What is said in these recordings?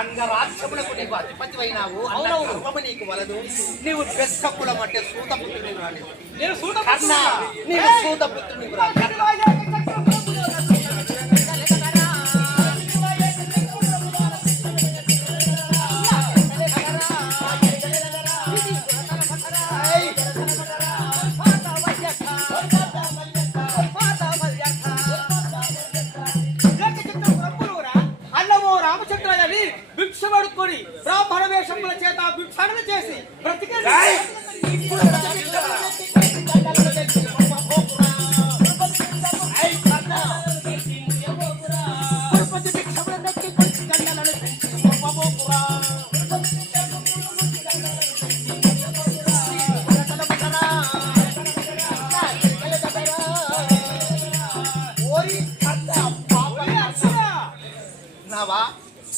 అంగరాజ్యములకు నీవు అధిపతి అయినావు. అవునవును నీకు వలదు. నీవు పెద్ద కులం అంటే సూతపుత్రుని రాలేదు. నేను కర్ణ నీవు సూతపుత్రుని భిక్షపడుకొని బ్రాహ్మణ వేషముల చేత భిక్షాటన చేసి బ్రతికే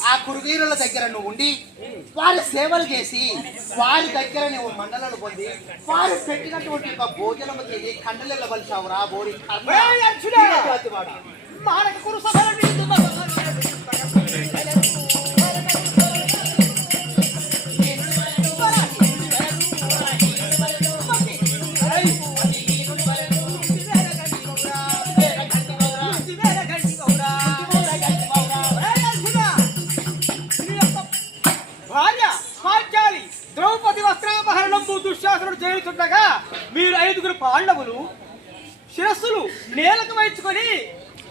ఆ కురువీరుల దగ్గర నువ్వు ఉండి వారి సేవలు చేసి వారి దగ్గర నువ్వు మండలను పొంది వారు పెట్టినటువంటి ఒక భోజనము తిని కండలెళ్ళవలసావురా బోరి ద్రౌపది వస్త్రాపహరణము దుశ్శాసనుడు చేయుచుండగా మీరు 5గురు పాండవులు శిరస్సులు నేలకు వైచుకొని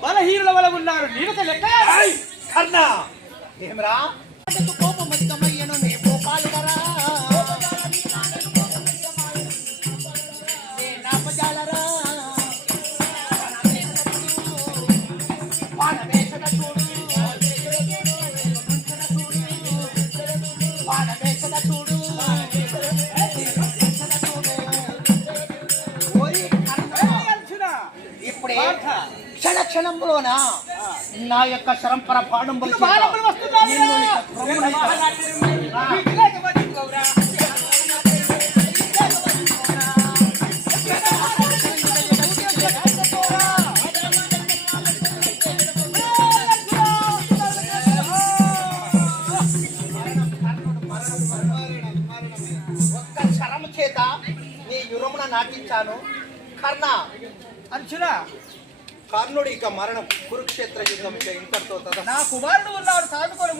బలహీనుల వల్ల ఉన్నారు. నీలక లెక్క కర్ణ ఏమరా కోపమధికమయ్యను నీ గోపాలుడరా ఇప్పుడే క్షణ క్షణంలోనా నా యొక్క శరంపర పాడంబులు ఒక్క శరము చేత నీ యురమున నాటించాను. కర్ణ అంచునా కర్ణుడు ఇక మరణం కురుక్షేత్ర యుద్ధం ఇంతటితో నా కుమారుడు ఉన్నాడు సాధుకొని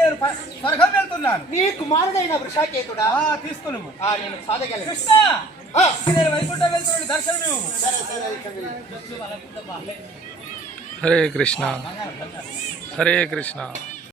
నేను స్వర్గం వెళ్తున్నాను. నీ కుమారుడైన వృషాకేతుడా తీసుకుని నేను సాధగలను. కృష్ణ నేను వైకుంఠం వెళ్తున్నాను, దర్శనం. హరే కృష్ణ హరే కృష్ణ.